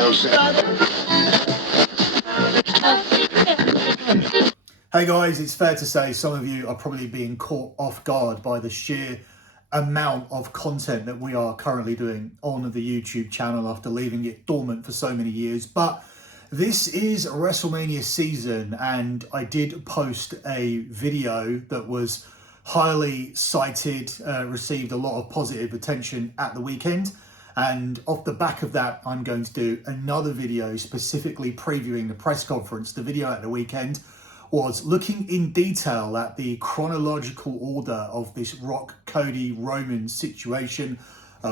Hey guys, it's fair to say some of you are probably being caught off guard by the sheer amount of content that we are currently doing on the YouTube channel after leaving it dormant for so many years. But this is WrestleMania season, and I did post a video that was highly cited, received a lot of positive attention at the weekend. And off the back of that, I'm going to do another video specifically previewing the press conference. The video at the weekend was looking in detail at the chronological order of this Rock, Cody, Roman situation,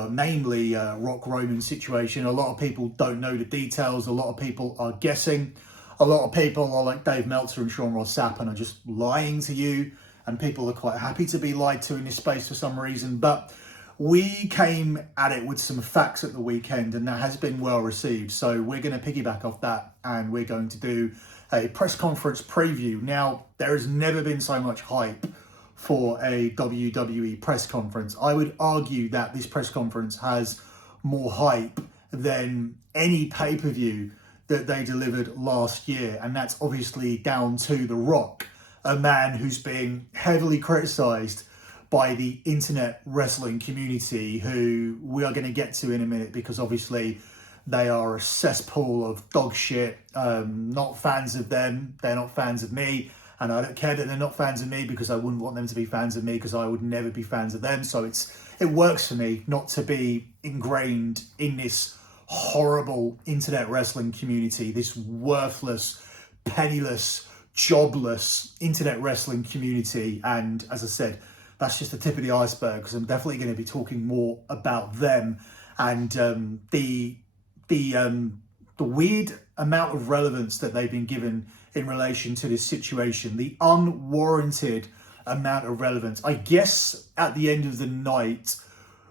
mainly Rock Roman situation. A lot of people don't know the details. A lot of people are guessing. A lot of people are like Dave Meltzer and Sean Ross Sapp and are just lying to you. And people are quite happy to be lied to in this space for some reason. But we came at it with some facts at the weekend, and that has been well received. So we're going to piggyback off that, and we're going to do a press conference preview. Now, there has never been so much hype for a WWE press conference. I would argue that this press conference has more hype than any pay-per-view that they delivered last year. And that's obviously down to The Rock, a man who's being heavily criticized by the internet wrestling community, who we are going to get to in a minute, because obviously they are a cesspool of dog shit. Not fans of them, they're not fans of me, and I don't care that they're not fans of me, because I wouldn't want them to be fans of me, because I would never be fans of them. So it works for me not to be ingrained in this horrible internet wrestling community, this worthless, penniless, jobless internet wrestling community. And as I said, that's just the tip of the iceberg, because I'm definitely going to be talking more about them and the weird amount of relevance that they've been given in relation to this situation, the unwarranted amount of relevance. I guess at the end of the night,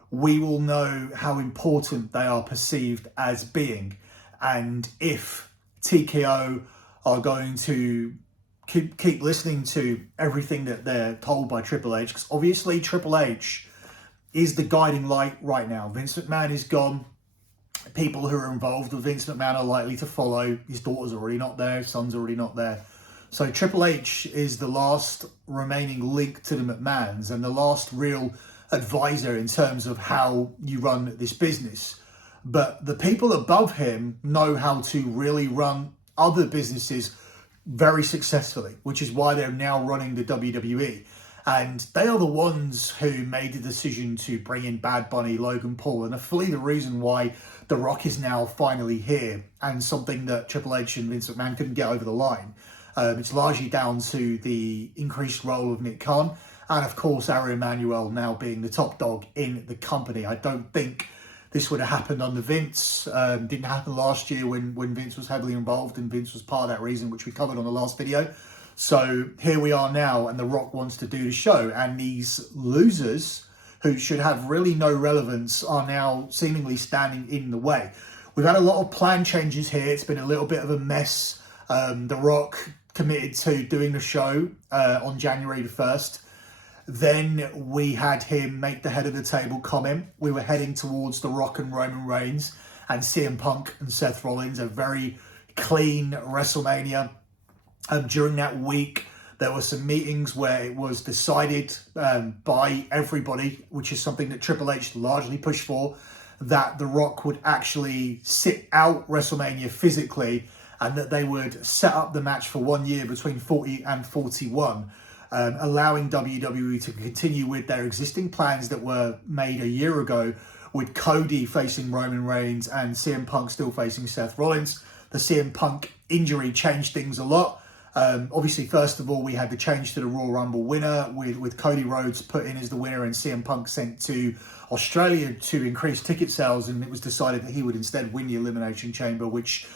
we will know how important they are perceived as being, and if TKO are going to keep listening to everything that they're told by Triple H, because obviously Triple H is the guiding light right now. Vince McMahon is gone. People who are involved with Vince McMahon are likely to follow. His daughter's already not there. His son's already not there. So Triple H is the last remaining link to the McMahons and the last real advisor in terms of how you run this business. But the people above him know how to really run other businesses very successfully, which is why they're now running the WWE. And they are the ones who made the decision to bring in Bad Bunny, Logan Paul, and are fully the reason why The Rock is now finally here, and something that Triple H and Vince McMahon couldn't get over the line. It's largely down to the increased role of Nick Khan, and of course Ari Emanuel now being the top dog in the company. I don't think this would have happened under Vince. Didn't happen last year when Vince was heavily involved, and Vince was part of that reason, which we covered on the last video. So here we are now, and The Rock wants to do the show, and these losers who should have really no relevance are now seemingly standing in the way. We've had a lot of plan changes here. It's been a little bit of a mess. The Rock committed to doing the show on January the 1st. Then we had him make the head of the table comment. We were heading towards The Rock and Roman Reigns and CM Punk and Seth Rollins, a very clean WrestleMania. During that week, there were some meetings where it was decided by everybody, which is something that Triple H largely pushed for, that The Rock would actually sit out WrestleMania physically, and that they would set up the match for 1 year between 40 and 41. Allowing WWE to continue with their existing plans that were made a year ago, with Cody facing Roman Reigns and CM Punk still facing Seth Rollins. The CM Punk injury changed things a lot. Obviously, first of all, we had the change to the Royal Rumble winner with Cody Rhodes put in as the winner and CM Punk sent to Australia to increase ticket sales, and it was decided that he would instead win the Elimination Chamber, which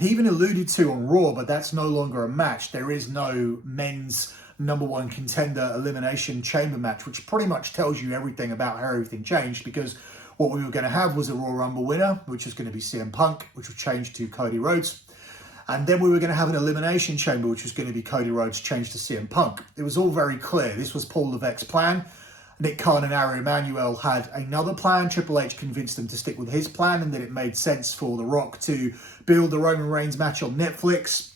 he even alluded to on Raw, but that's no longer a match. There is no men's #1 contender Elimination Chamber match, which pretty much tells you everything about how everything changed, because what we were going to have was a Royal Rumble winner, which was going to be CM Punk, which was changed to Cody Rhodes. And then we were going to have an Elimination Chamber, which was going to be Cody Rhodes changed to CM Punk. It was all very clear. This was Paul Levesque's plan. Nick Khan and Ari Emanuel had another plan. Triple H convinced them to stick with his plan and that it made sense for The Rock to build the Roman Reigns match on Netflix.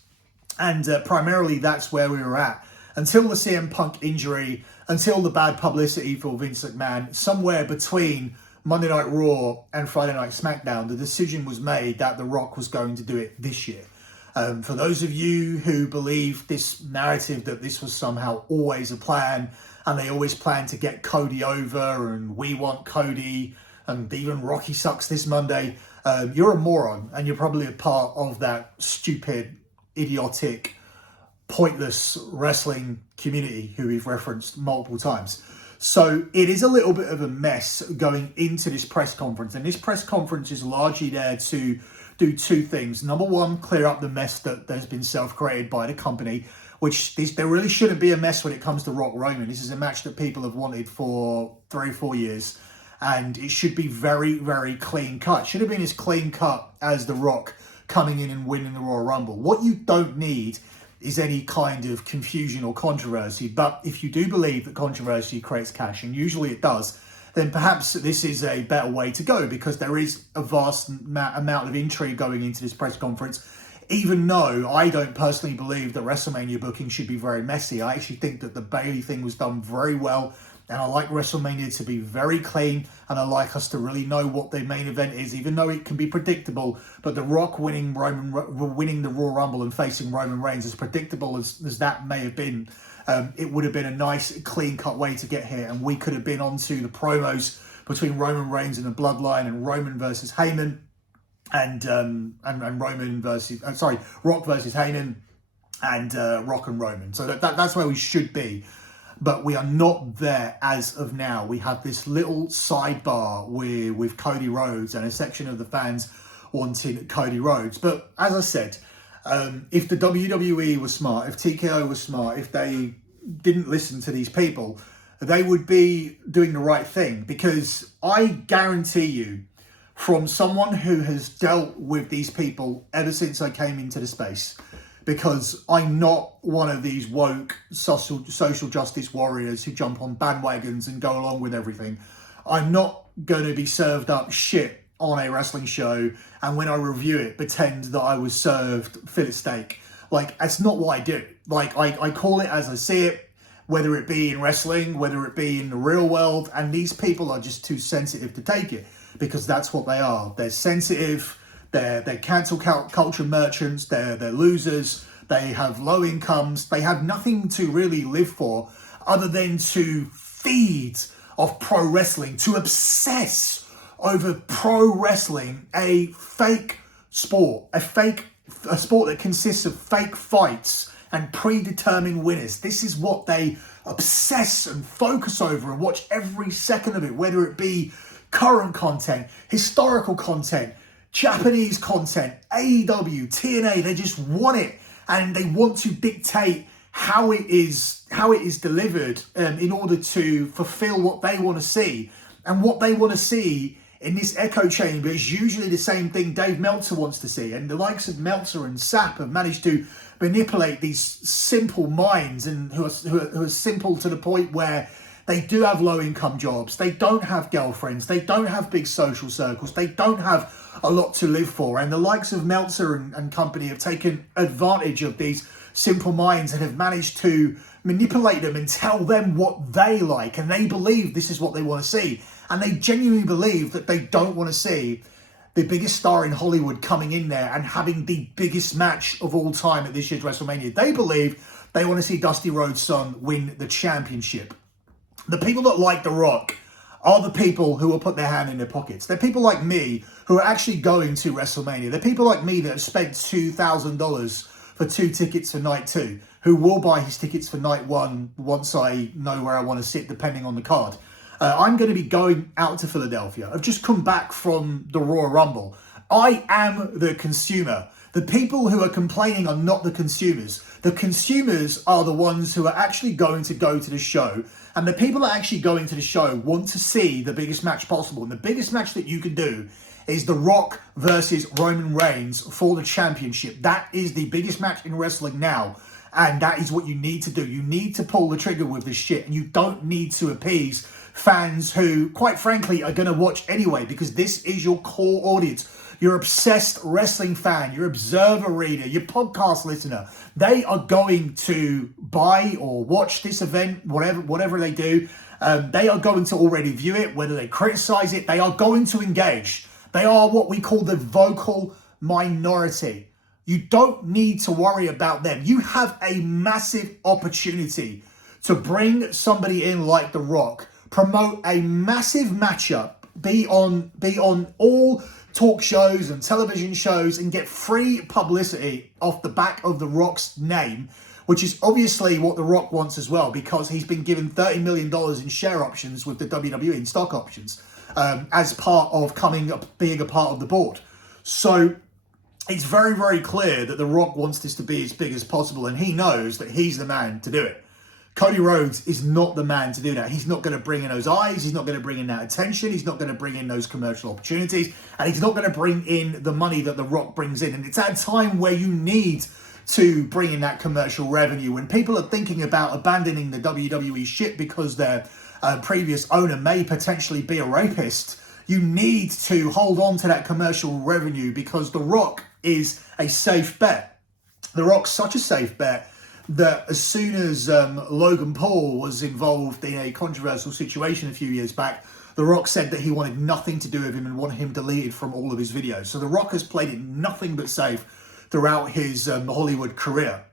And primarily that's where we were at. Until the CM Punk injury, until the bad publicity for Vince McMahon, somewhere between Monday Night Raw and Friday Night SmackDown, the decision was made that The Rock was going to do it this year. For those of you who believe this narrative that this was somehow always a plan, and they always plan to get Cody over, and we want Cody, and even Rocky sucks this Monday, you're a moron, and you're probably a part of that stupid, idiotic, pointless wrestling community who we've referenced multiple times. So it is a little bit of a mess going into this press conference, and this press conference is largely there to do two things. Number one, clear up the mess that has been self-created by the company, which there really shouldn't be a mess when it comes to Rock Roman. This is a match that people have wanted for 3 or 4 years, and it should be very, very clean cut. Should have been as clean cut as The Rock coming in and winning the Royal Rumble. What you don't need is any kind of confusion or controversy. But if you do believe that controversy creates cash, and usually it does, then perhaps this is a better way to go, because there is a vast amount of intrigue going into this press conference. Even though I don't personally believe that WrestleMania booking should be very messy, I actually think that the Bayley thing was done very well. And I like WrestleMania to be very clean, and I like us to really know what the main event is, even though it can be predictable. But The Rock winning the Royal Rumble and facing Roman Reigns, as predictable as that may have been, it would have been a nice, clean-cut way to get here. And we could have been onto the promos between Roman Reigns and the Bloodline, and Roman versus Heyman, and Roman versus Rock versus Heyman, and Rock and Roman. So that's where we should be. But we are not there as of now. We have this little sidebar with Cody Rhodes and a section of the fans wanting Cody Rhodes. But as I said, if the WWE was smart, if TKO was smart, if they didn't listen to these people, they would be doing the right thing. Because I guarantee you, from someone who has dealt with these people ever since I came into the space, because I'm not one of these woke social justice warriors who jump on bandwagons and go along with everything. I'm not going to be served up shit on a wrestling show, and when I review it, pretend that I was served fillet steak. Like, that's not what I do. Like, I call it as I see it, whether it be in wrestling, whether it be in the real world, and these people are just too sensitive to take it, because that's what they are. They're sensitive. They're cancel culture merchants. They're losers. They have low incomes. They have nothing to really live for other than to feed off pro wrestling, to obsess over pro wrestling, a fake sport, a sport that consists of fake fights and predetermined winners. This is what they obsess and focus over and watch every second of it, whether it be current content, historical content, Japanese content, AEW, TNA. They just want it, and they want to dictate how it is delivered in order to fulfill what they want to see. And what they want to see in this echo chamber is usually the same thing Dave Meltzer wants to see. And the likes of Meltzer and Sapp have managed to manipulate these simple minds, and who are simple to the point where they do have low-income jobs. They don't have girlfriends. They don't have big social circles. They don't have a lot to live for. And the likes of Meltzer and company have taken advantage of these simple minds and have managed to manipulate them and tell them what they like. And they believe this is what they want to see. And they genuinely believe that they don't want to see the biggest star in Hollywood coming in there and having the biggest match of all time at this year's WrestleMania. They believe they want to see Dusty Rhodes' son win the championship. The people that like The Rock are the people who will put their hand in their pockets. They're people like me who are actually going to WrestleMania. They're people like me that have spent $2,000 for 2 tickets for night 2, who will buy his tickets for night 1 once I know where I want to sit, depending on the card. I'm going to be going out to Philadelphia. I've just come back from the Royal Rumble. I am the consumer. The people who are complaining are not the consumers. The consumers are the ones who are actually going to go to the show. And the people that are actually going to the show want to see the biggest match possible. And the biggest match that you can do is The Rock versus Roman Reigns for the championship. That is the biggest match in wrestling now. And that is what you need to do. You need to pull the trigger with this shit. And you don't need to appease fans who, quite frankly, are going to watch anyway, because this is your core audience. Your obsessed wrestling fan, your observer reader, your podcast listener. They are going to buy or watch this event, whatever they do. They are going to already view it, whether they criticize it. They are going to engage. They are what we call the vocal minority. You don't need to worry about them. You have a massive opportunity to bring somebody in like The Rock, promote a massive matchup, be on all talk shows and television shows, and get free publicity off the back of The Rock's name, which is obviously what The Rock wants as well, because he's been given $30 million in share options with the WWE, in stock options, as part of being a part of the board. So it's very, very clear that The Rock wants this to be as big as possible, and he knows that he's the man to do it. Cody Rhodes is not the man to do that. He's not going to bring in those eyes. He's not going to bring in that attention. He's not going to bring in those commercial opportunities. And he's not going to bring in the money that The Rock brings in. And it's at a time where you need to bring in that commercial revenue. When people are thinking about abandoning the WWE ship because their previous owner may potentially be a rapist, you need to hold on to that commercial revenue, because The Rock is a safe bet. The Rock's such a safe bet that as soon as Logan Paul was involved in a controversial situation a few years back, The Rock said that he wanted nothing to do with him and wanted him deleted from all of his videos. So The Rock has played it nothing but safe throughout his Hollywood career.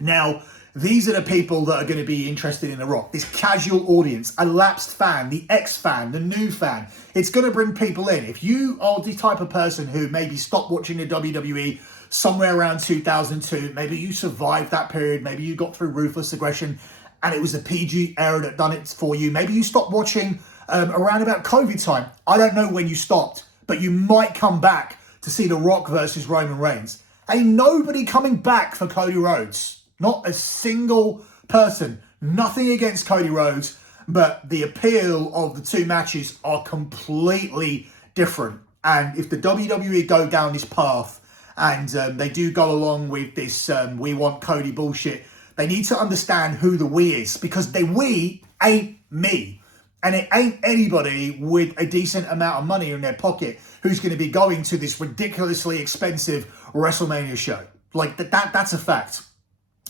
Now, these are the people that are going to be interested in The Rock. This casual audience, a lapsed fan, the ex-fan, the new fan. It's going to bring people in. If you are the type of person who maybe stopped watching the WWE somewhere around 2002, maybe you survived that period, maybe you got through Ruthless Aggression and it was the PG era that done it for you. Maybe you stopped watching around about COVID time. I don't know when you stopped, but you might come back to see The Rock versus Roman Reigns. Ain't nobody coming back for Cody Rhodes. Not a single person. Nothing against Cody Rhodes, but the appeal of the two matches are completely different. And if the WWE go down this path, and they do go along with this we want Cody bullshit, they need to understand who the we is, because the we ain't me. And it ain't anybody with a decent amount of money in their pocket who's going to be going to this ridiculously expensive WrestleMania show. Like, that's a fact.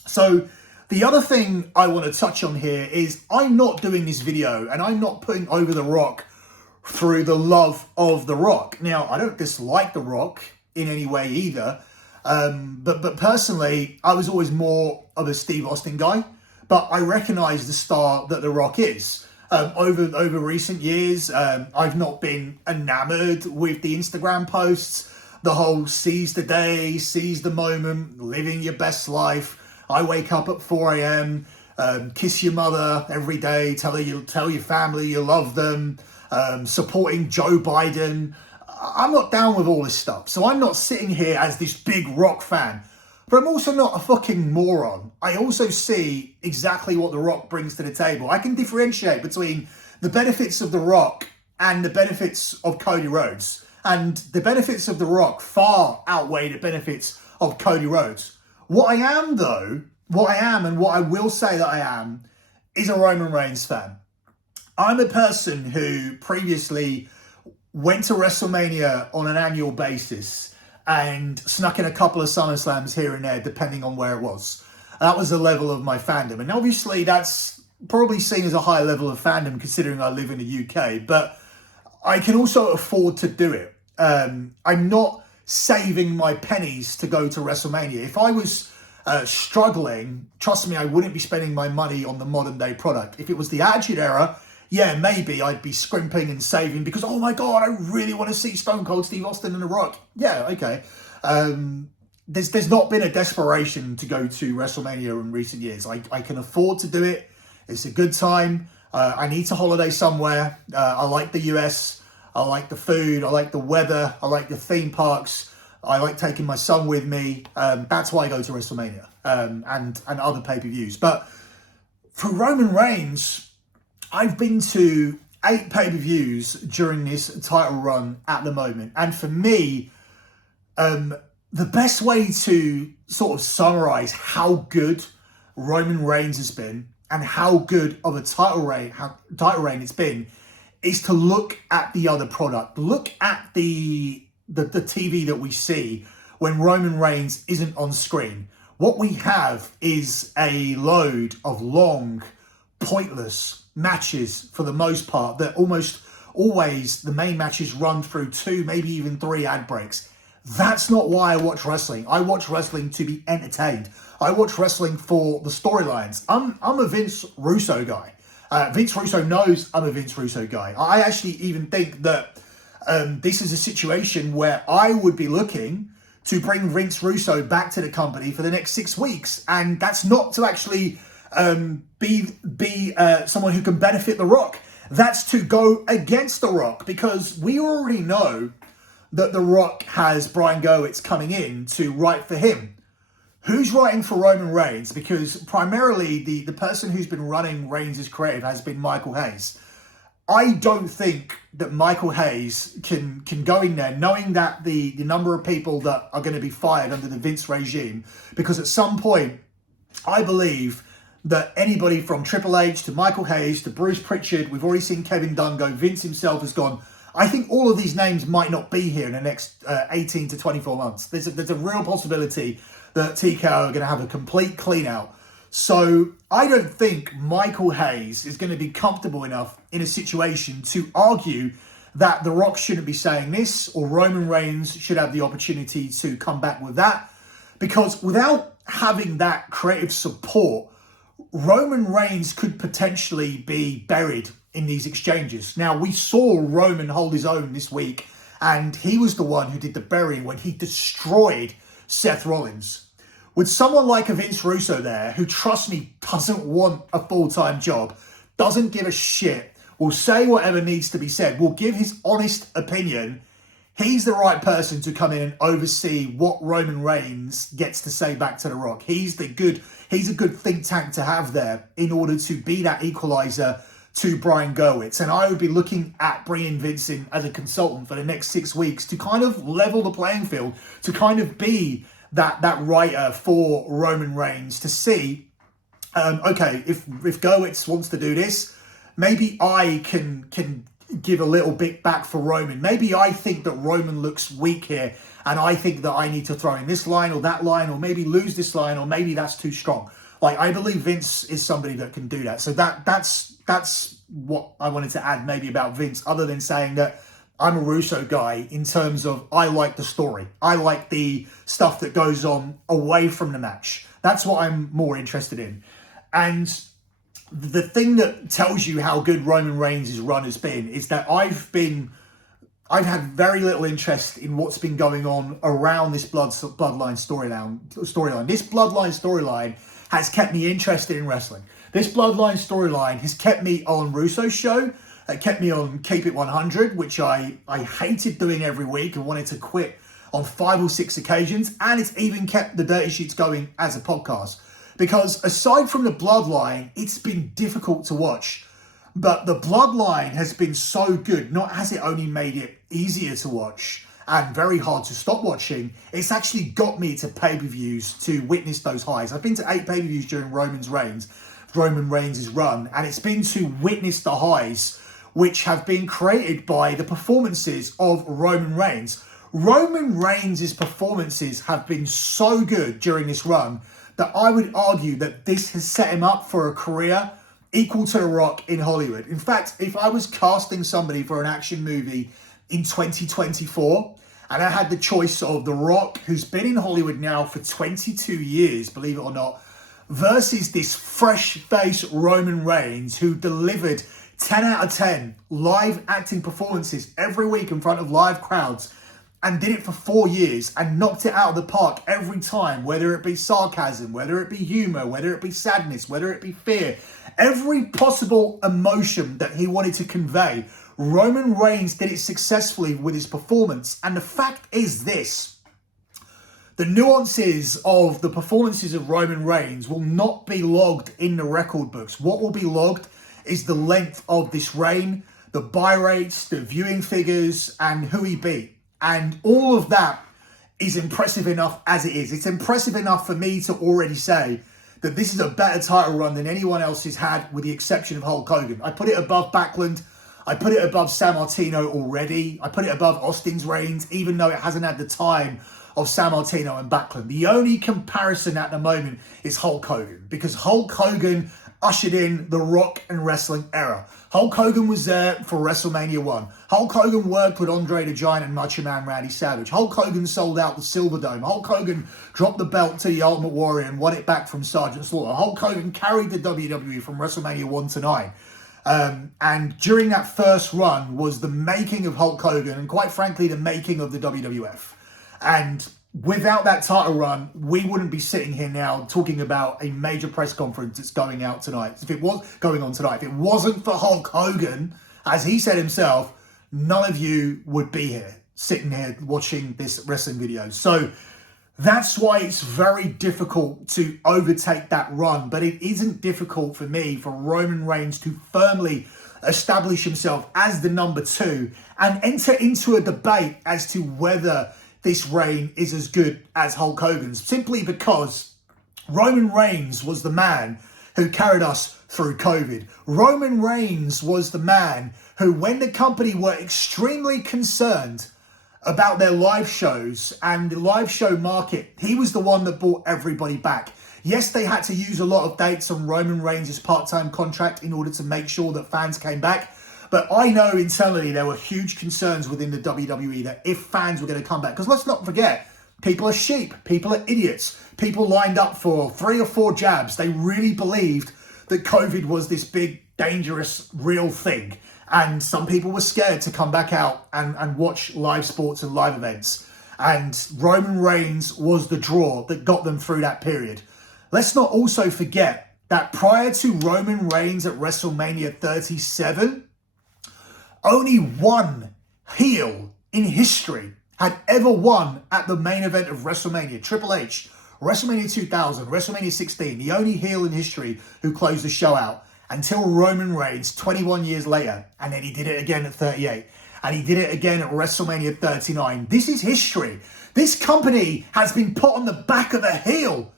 So the other thing I want to touch on here is I'm not doing this video and I'm not putting over The Rock through the love of The Rock. Now, I don't dislike The Rock in any way either. But personally, I was always more of a Steve Austin guy, but I recognize the star that The Rock is. Over recent years, I've not been enamored with the Instagram posts, the whole seize the day, seize the moment, living your best life. I wake up at 4 a.m., kiss your mother every day, tell your family you love them, supporting Joe Biden. I'm not down with all this stuff. So I'm not sitting here as this big Rock fan. But I'm also not a fucking moron. I also see exactly what The Rock brings to the table. I can differentiate between the benefits of The Rock and the benefits of Cody Rhodes. And the benefits of The Rock far outweigh the benefits of Cody Rhodes. What I am and what I will say that I am, is a Roman Reigns fan. I'm a person who previously went to WrestleMania on an annual basis and snuck in a couple of SummerSlams here and there, depending on where it was. That was the level of my fandom. And obviously that's probably seen as a high level of fandom considering I live in the UK, but I can also afford to do it. I'm not saving my pennies to go to WrestleMania. If I was struggling, trust me, I wouldn't be spending my money on the modern day product. If it was the Attitude Era, yeah, maybe I'd be scrimping and saving because, oh my God, I really want to see Stone Cold Steve Austin and The Rock. Yeah, okay. There's not been a desperation to go to WrestleMania in recent years. I can afford to do it. It's a good time. I need to holiday somewhere. I like the US. I like the food. I like the weather. I like the theme parks. I like taking my son with me. That's why I go to WrestleMania and other pay-per-views. But for Roman Reigns, I've been to 8 pay-per-views during this title run at the moment. And for me, the best way to sort of summarize how good Roman Reigns has been and how good of a title reign it's been is to look at the other product. Look at the TV that we see when Roman Reigns isn't on screen. What we have is a load of long, pointless matches for the most part, that almost always the main matches run through 2, maybe even 3 ad breaks. That's not why I watch wrestling. I watch wrestling to be entertained. I watch wrestling for the storylines. I'm a Vince Russo guy. Vince Russo knows I'm a Vince Russo guy. I actually even think that this is a situation where I would be looking to bring Vince Russo back to the company for the next 6 weeks. And that's not to actually be someone who can benefit The Rock. That's to go against The Rock, because we already know that The Rock has Brian Gowitz coming in to write for him. Who's writing for Roman Reigns? Because primarily the person who's been running Reigns' creative has been Michael Hayes. I don't think that Michael Hayes can go in there knowing that the number of people that are going to be fired under the Vince regime, because at some point, I believe that anybody from Triple H to Michael Hayes to Bruce Pritchard, we've already seen Kevin Dunn go, Vince himself has gone. I think all of these names might not be here in the next 18 to 24 months. There's a real possibility that TKO are going to have a complete clean out. So I don't think Michael Hayes is going to be comfortable enough in a situation to argue that The Rock shouldn't be saying this, or Roman Reigns should have the opportunity to come back with that. Because without having that creative support, Roman Reigns could potentially be buried in these exchanges. Now, we saw Roman hold his own this week, and he was the one who did the burying when he destroyed Seth Rollins. With someone like a Vince Russo there, who, trust me, doesn't want a full-time job, doesn't give a shit, will say whatever needs to be said, will give his honest opinion, he's the right person to come in and oversee what Roman Reigns gets to say back to The Rock. He's a good think tank to have there in order to be that equalizer to Brian Gowitz. And I would be looking at bringing Vince in as a consultant for the next 6 weeks to kind of level the playing field, to kind of be that writer for Roman Reigns, to see, okay, if Gowitz wants to do this, maybe I can give a little bit back for Roman. Maybe I think that Roman looks weak here, and I think that I need to throw in this line or that line, or maybe lose this line, or maybe that's too strong. Like, I believe Vince is somebody that can do that. So that's what I wanted to add maybe about Vince, other than saying that I'm a Russo guy in terms of I like the story. I like the stuff that goes on away from the match. That's what I'm more interested in. And the thing that tells you how good Roman Reigns' run has been is that I've had very little interest in what's been going on around this bloodline storyline. This bloodline storyline has kept me interested in wrestling. This bloodline storyline has kept me on Russo's show. It kept me on Keep It 100, which I hated doing every week and wanted to quit on 5 or 6 occasions. And it's even kept the Dirty Sheets going as a podcast. Because aside from the bloodline, it's been difficult to watch. But the bloodline has been so good. Not has it only made it easier to watch and very hard to stop watching, it's actually got me to pay-per-views to witness those highs. I've been to 8 pay-per-views during Roman Reigns' run, and it's been to witness the highs which have been created by the performances of Roman Reigns. Roman Reigns' performances have been so good during this run that I would argue that this has set him up for a career equal to The Rock in Hollywood. In fact, if I was casting somebody for an action movie in 2024, and I had the choice of The Rock, who's been in Hollywood now for 22 years, believe it or not, versus this fresh-faced Roman Reigns who delivered 10 out of 10 live acting performances every week in front of live crowds, and did it for 4 years and knocked it out of the park every time, whether it be sarcasm, whether it be humor, whether it be sadness, whether it be fear, every possible emotion that he wanted to convey, Roman Reigns did it successfully with his performance. And the fact is this: the nuances of the performances of Roman Reigns will not be logged in the record books. What will be logged is the length of this reign, the buy rates, the viewing figures, and who he beat. And all of that is impressive enough as it is. It's impressive enough for me to already say that this is a better title run than anyone else has had, with the exception of Hulk Hogan. I put it above Backlund. I put it above Sammartino already. I put it above Austin's reigns, even though it hasn't had the time of Sammartino and Backlund. The only comparison at the moment is Hulk Hogan, because Hulk Hogan ushered in the rock and wrestling era. Hulk Hogan was there for WrestleMania 1. Hulk Hogan worked with Andre the Giant and Macho Man Randy Savage. Hulk Hogan sold out the Silverdome. Hulk Hogan dropped the belt to the Ultimate Warrior and won it back from Sergeant Slaughter. Hulk Hogan carried the WWE from WrestleMania 1 to 9. And during that first run was the making of Hulk Hogan, and quite frankly, the making of the WWF. And without that title run, we wouldn't be sitting here now talking about a major press conference that's going out tonight. If it was going on tonight, if it wasn't for Hulk Hogan, as he said himself, none of you would be here, sitting here watching this wrestling video. So that's why it's very difficult to overtake that run. But it isn't difficult for me, for Roman Reigns to firmly establish himself as the number 2 and enter into a debate as to whether this reign is as good as Hulk Hogan's, simply because Roman Reigns was the man who carried us through COVID. Roman Reigns was the man who, when the company were extremely concerned about their live shows and the live show market, he was the one that brought everybody back. Yes, they had to use a lot of dates on Roman Reigns' part-time contract in order to make sure that fans came back. But I know internally there were huge concerns within the WWE that if fans were going to come back, because let's not forget, people are sheep, people are idiots, people lined up for 3 or 4 jabs. They really believed that COVID was this big, dangerous, real thing. And some people were scared to come back out and watch live sports and live events. And Roman Reigns was the draw that got them through that period. Let's not also forget that prior to Roman Reigns at WrestleMania 37, only one heel in history had ever won at the main event of WrestleMania. Triple H, WrestleMania 2000, WrestleMania 16, the only heel in history who closed the show out, until Roman Reigns 21 years later. And then he did it again at 38. And he did it again at WrestleMania 39. This is history. This company has been put on the back of a heel.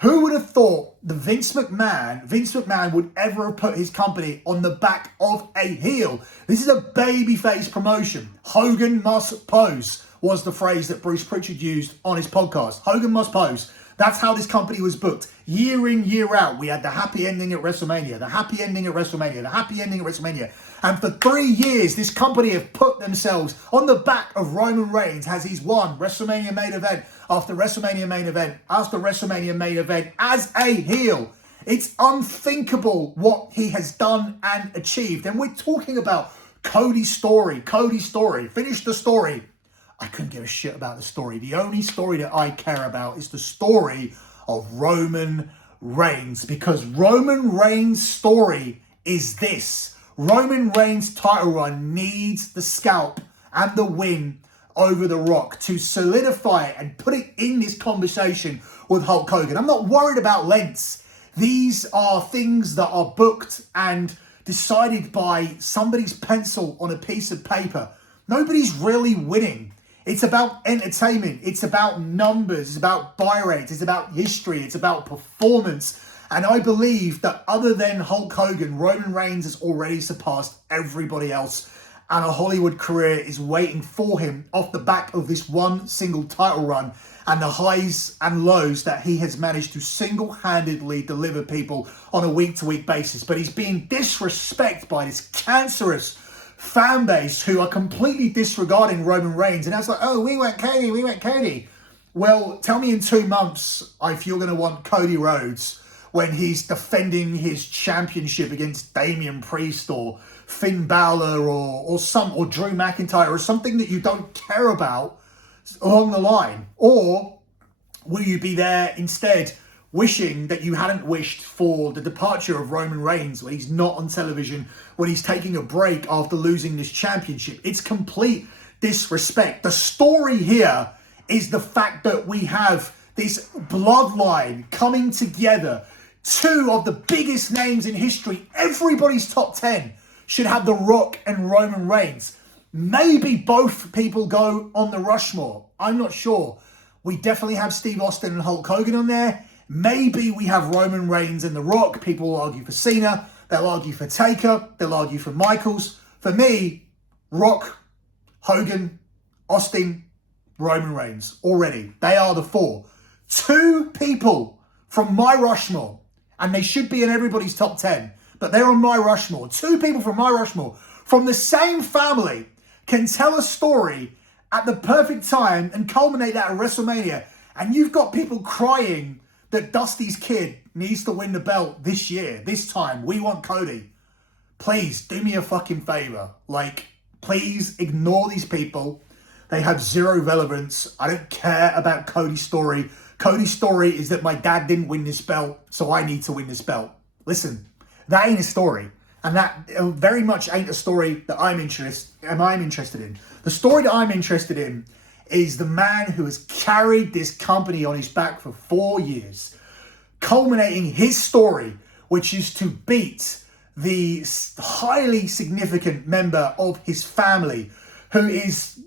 Who would have thought that Vince McMahon would ever have put his company on the back of a heel? This is a babyface promotion. Hogan must pose was the phrase that Bruce Pritchard used on his podcast. Hogan must pose. That's how this company was booked. Year in, year out, we had the happy ending at WrestleMania, the happy ending at WrestleMania, the happy ending at WrestleMania. And for 3 years, this company have put themselves on the back of Roman Reigns as he's won WrestleMania main event after WrestleMania main event after WrestleMania main event as a heel. It's unthinkable what he has done and achieved. And we're talking about Cody's story. Finish the story. I couldn't give a shit about the story. The only story that I care about is the story of Roman Reigns, because Roman Reigns' story is this. Roman Reigns' title run needs the scalp and the win over The Rock to solidify it and put it in this conversation with Hulk Hogan. I'm not worried about lengths. These are things that are booked and decided by somebody's pencil on a piece of paper. Nobody's really winning. It's about entertainment. It's about numbers. It's about buy rates. It's about history. It's about performance. And I believe that other than Hulk Hogan, Roman Reigns has already surpassed everybody else. And a Hollywood career is waiting for him off the back of this one single title run and the highs and lows that he has managed to single-handedly deliver people on a week-to-week basis. But he's being disrespected by this cancerous fan base who are completely disregarding Roman Reigns. And that's like, oh, we want Cody. Well, tell me in 2 months if you're going to want Cody Rhodes when he's defending his championship against Damian Priest or Finn Balor or Drew McIntyre or something that you don't care about along the line. Or will you be there instead wishing that you hadn't wished for the departure of Roman Reigns when he's not on television, when he's taking a break after losing this championship? It's complete disrespect. The story here is the fact that we have this bloodline coming together. 2 of the biggest names in history, everybody's top 10, should have The Rock and Roman Reigns. Maybe both people go on the Rushmore. I'm not sure. We definitely have Steve Austin and Hulk Hogan on there. Maybe we have Roman Reigns and The Rock. People will argue for Cena. They'll argue for Taker. They'll argue for Michaels. For me, Rock, Hogan, Austin, Roman Reigns. Already. They are the four. Two people from my Rushmore, and they should be in everybody's top 10, but they're on my Rushmore. Two people from my Rushmore, from the same family, can tell a story at the perfect time and culminate that at WrestleMania. And you've got people crying that Dusty's kid needs to win the belt this year, this time. We want Cody. Please, do me a fucking favor. Like, please ignore these people. They have zero relevance. I don't care about Cody's story. Cody's story is that my dad didn't win this belt, so I need to win this belt. Listen, that ain't a story. And that very much ain't a story that I'm interested in. The story that I'm interested in is the man who has carried this company on his back for 4 years, culminating his story, which is to beat the highly significant member of his family, who is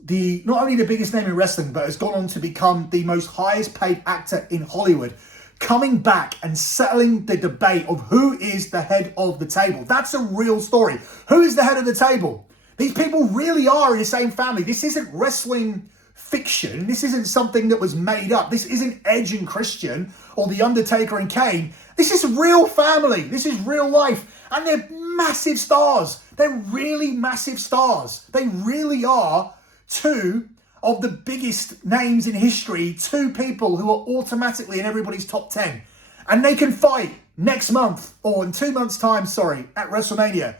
not only the biggest name in wrestling, but has gone on to become the most highest paid actor in Hollywood, coming back and settling the debate of who is the head of the table. That's a real story. Who is the head of the table? These people really are in the same family. This isn't wrestling fiction. This isn't something that was made up. This isn't Edge and Christian or The Undertaker and Kane. This is real family. This is real life. And they're massive stars. They're really massive stars. They really are two of the biggest names in history. Two people who are automatically in everybody's top 10. And they can fight next month, or in 2 months' time, at WrestleMania.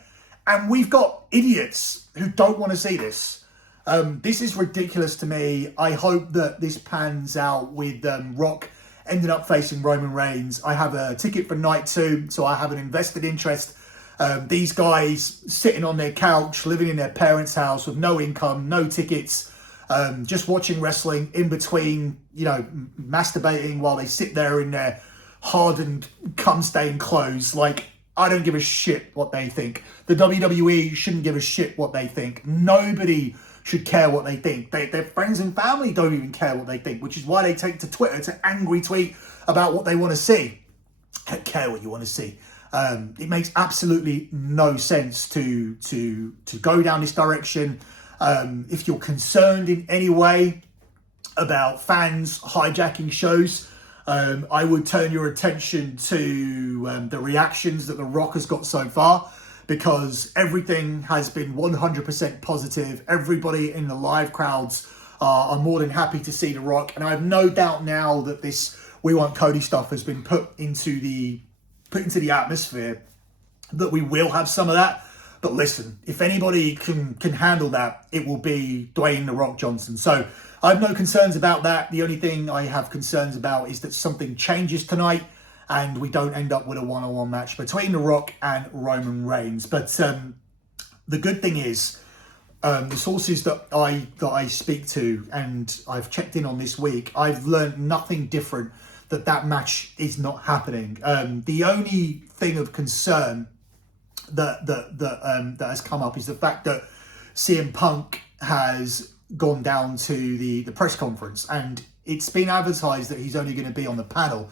And we've got idiots who don't want to see this. This is ridiculous to me. I hope that this pans out with Rock ended up facing Roman Reigns. I have a ticket for night 2, so I have an invested interest. These guys sitting on their couch, living in their parents' house with no income, no tickets, just watching wrestling in between, masturbating while they sit there in their hardened, cum-stained clothes. Like, I don't give a shit what they think. The WWE shouldn't give a shit what they think. Nobody should care what they think. Their friends and family don't even care what they think, which is why they take to Twitter to angry tweet about what they want to see. I don't care what you want to see. It makes absolutely no sense to go down this direction. If you're concerned in any way about fans hijacking shows, I would turn your attention to the reactions that The Rock has got so far, because everything has been 100% positive. Everybody in the live crowds are more than happy to see The Rock. And I have no doubt now that this We Want Cody stuff has been put into the atmosphere, that we will have some of that. But listen, if anybody can handle that, it will be Dwayne The Rock Johnson. So I have no concerns about that. The only thing I have concerns about is that something changes tonight and we don't end up with a one-on-one match between The Rock and Roman Reigns. But the good thing is, the sources that I speak to and I've checked in on this week, I've learned nothing different, that match is not happening. The only thing of concern that has come up is the fact that CM Punk has gone down to the press conference, and it's been advertised that he's only going to be on the panel.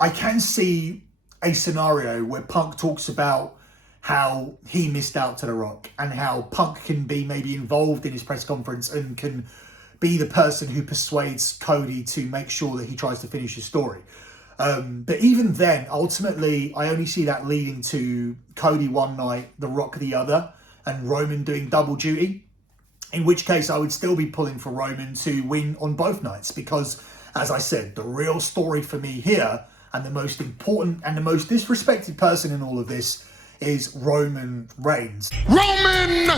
I can see a scenario where Punk talks about how he missed out to The Rock, and how Punk can be maybe involved in his press conference and can be the person who persuades Cody to make sure that he tries to finish his story. But even then, ultimately, I only see that leading to Cody one night, The Rock the other, and Roman doing double duty. In which case, I would still be pulling for Roman to win on both nights, because, as I said, the real story for me here, and the most important and the most disrespected person in all of this, is Roman Reigns. Roman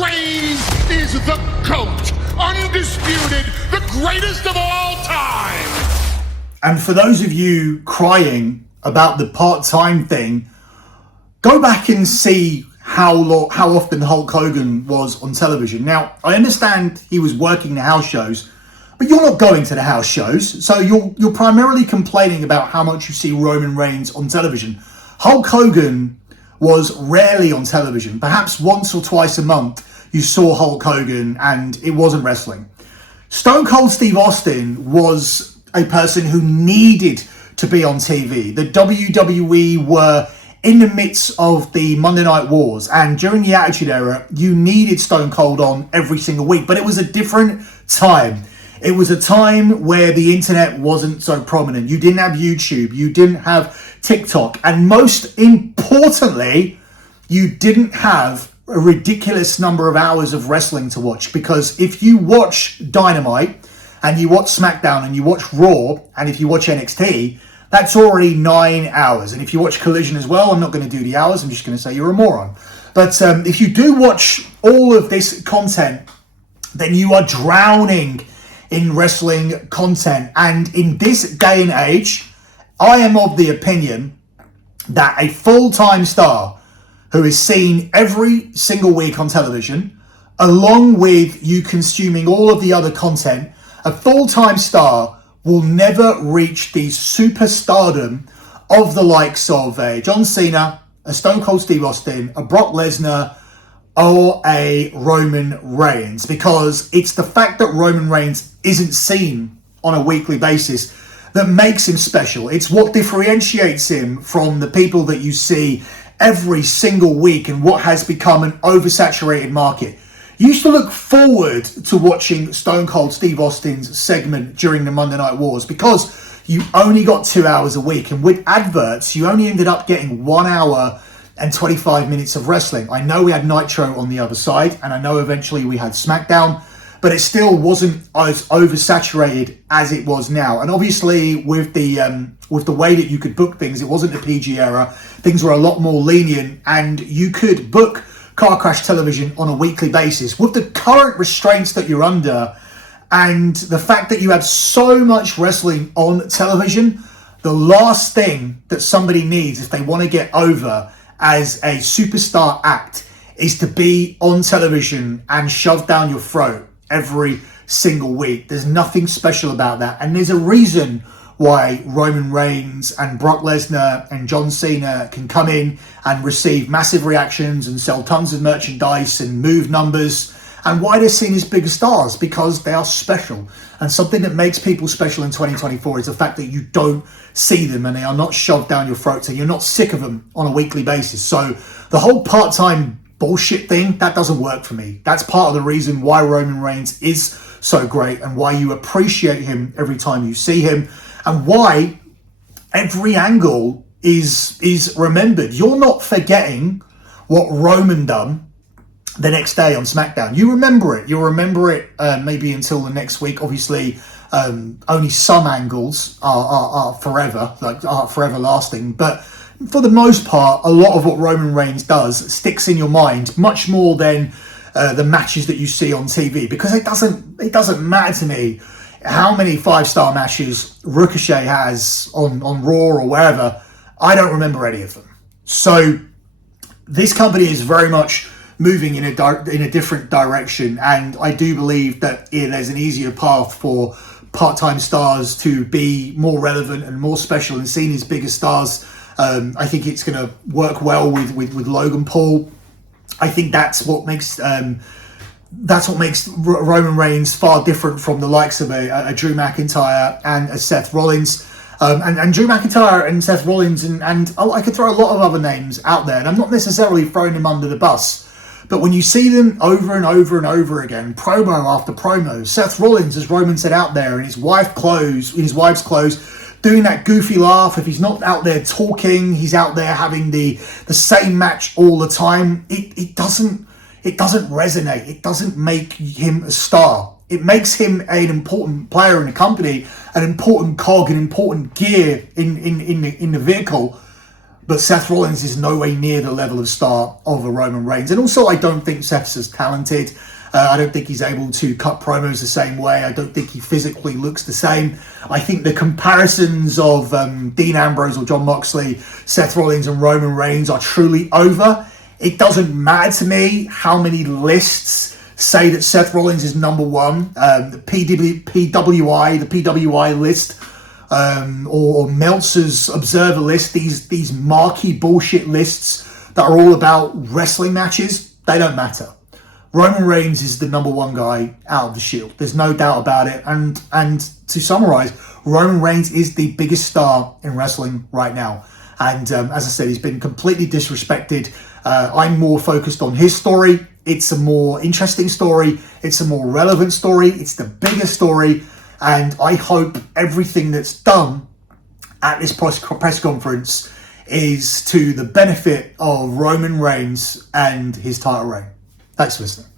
Reigns is the GOAT, undisputed, the greatest of all time. And for those of you crying about the part-time thing, go back and see how often Hulk Hogan was on television. Now, I understand he was working the house shows, but you're not going to the house shows, so you're primarily complaining about how much you see Roman Reigns on television. Hulk Hogan was rarely on television. Perhaps once or twice a month you saw Hulk Hogan, and it wasn't wrestling. Stone Cold Steve Austin was a person who needed to be on TV. The WWE were in the midst of the Monday Night Wars, and during the Attitude Era, you needed Stone Cold on every single week, but it was a different time. It was a time where the internet wasn't so prominent. You didn't have YouTube, you didn't have TikTok, and most importantly, you didn't have a ridiculous number of hours of wrestling to watch, because if you watch Dynamite and you watch SmackDown and you watch Raw and if you watch NXT, that's already 9 hours. And if you watch Collision as well, I'm not going to do the hours, I'm just going to say you're a moron. But if you do watch all of this content, then you are drowning in wrestling content. And in this day and age, I am of the opinion that a full-time star who is seen every single week on television, along with you consuming all of the other content, a full-time star will never reach the superstardom of the likes of a John Cena, a Stone Cold Steve Austin, a Brock Lesnar, or a Roman Reigns, because it's the fact that Roman Reigns isn't seen on a weekly basis that makes him special. It's what differentiates him from the people that you see every single week and what has become an oversaturated market. You used to look forward to watching Stone Cold Steve Austin's segment during the Monday Night Wars because you only got 2 hours a week, and with adverts you only ended up getting 1 hour and 25 minutes of wrestling. I know we had Nitro on the other side, and I know eventually we had SmackDown, but it still wasn't as oversaturated as it was now. And obviously with the way that you could book things, it wasn't the PG era. Things were a lot more lenient, and you could book Car Crash television on a weekly basis. With the current restraints that you're under, and the fact that you have so much wrestling on television, the last thing that somebody needs if they want to get over as a superstar act is to be on television and shoved down your throat every single week. There's nothing special about that. And there's a reason why Roman Reigns and Brock Lesnar and John Cena can come in and receive massive reactions and sell tons of merchandise and move numbers, and why they're seen as bigger stars, because they are special. And something that makes people special in 2024 is the fact that you don't see them and they are not shoved down your throat, and you're not sick of them on a weekly basis. So the whole part-time bullshit thing, that doesn't work for me. That's part of the reason why Roman Reigns is so great, and why you appreciate him every time you see him, and why every angle is remembered. You're not forgetting what Roman done the next day on SmackDown. You remember it. You'll remember it maybe until the next week. Obviously, only some angles are forever, are forever lasting. But for the most part, a lot of what Roman Reigns does sticks in your mind much more than the matches that you see on TV, because it doesn't matter to me how many 5-star matches Ricochet has on Raw or wherever. I don't remember any of them. So this company is very much moving in a different direction, and I do believe that there's an easier path for part-time stars to be more relevant and more special and seen as bigger stars. I think it's going to work well with Logan Paul. I think that's what makes Roman Reigns far different from the likes of a Drew McIntyre and a Seth Rollins. And Drew McIntyre and Seth Rollins, and I could throw a lot of other names out there, and I'm not necessarily throwing them under the bus. But when you see them over and over and over again, promo after promo, Seth Rollins, as Roman said, out there in his wife's clothes, doing that goofy laugh. If he's not out there talking, he's out there having the same match all the time. It doesn't resonate. It doesn't make him a star. It makes him an important player in the company, an important cog, an important gear in the vehicle. But Seth Rollins is nowhere near the level of star of a Roman Reigns. And also, I don't think Seth's as talented. I don't think he's able to cut promos the same way. I don't think he physically looks the same. I think the comparisons of Dean Ambrose or Jon Moxley, Seth Rollins and Roman Reigns are truly over. It doesn't matter to me how many lists say that Seth Rollins is number one. The PWI list, or Meltzer's Observer list, these marquee bullshit lists that are all about wrestling matches, they don't matter. Roman Reigns is the number one guy out of the Shield. There's no doubt about it. And to summarize, Roman Reigns is the biggest star in wrestling right now. And as I said, he's been completely disrespected. I'm more focused on his story. It's a more interesting story. It's a more relevant story. It's the biggest story. And I hope everything that's done at this press conference is to the benefit of Roman Reigns and his title reign. Thanks for listening.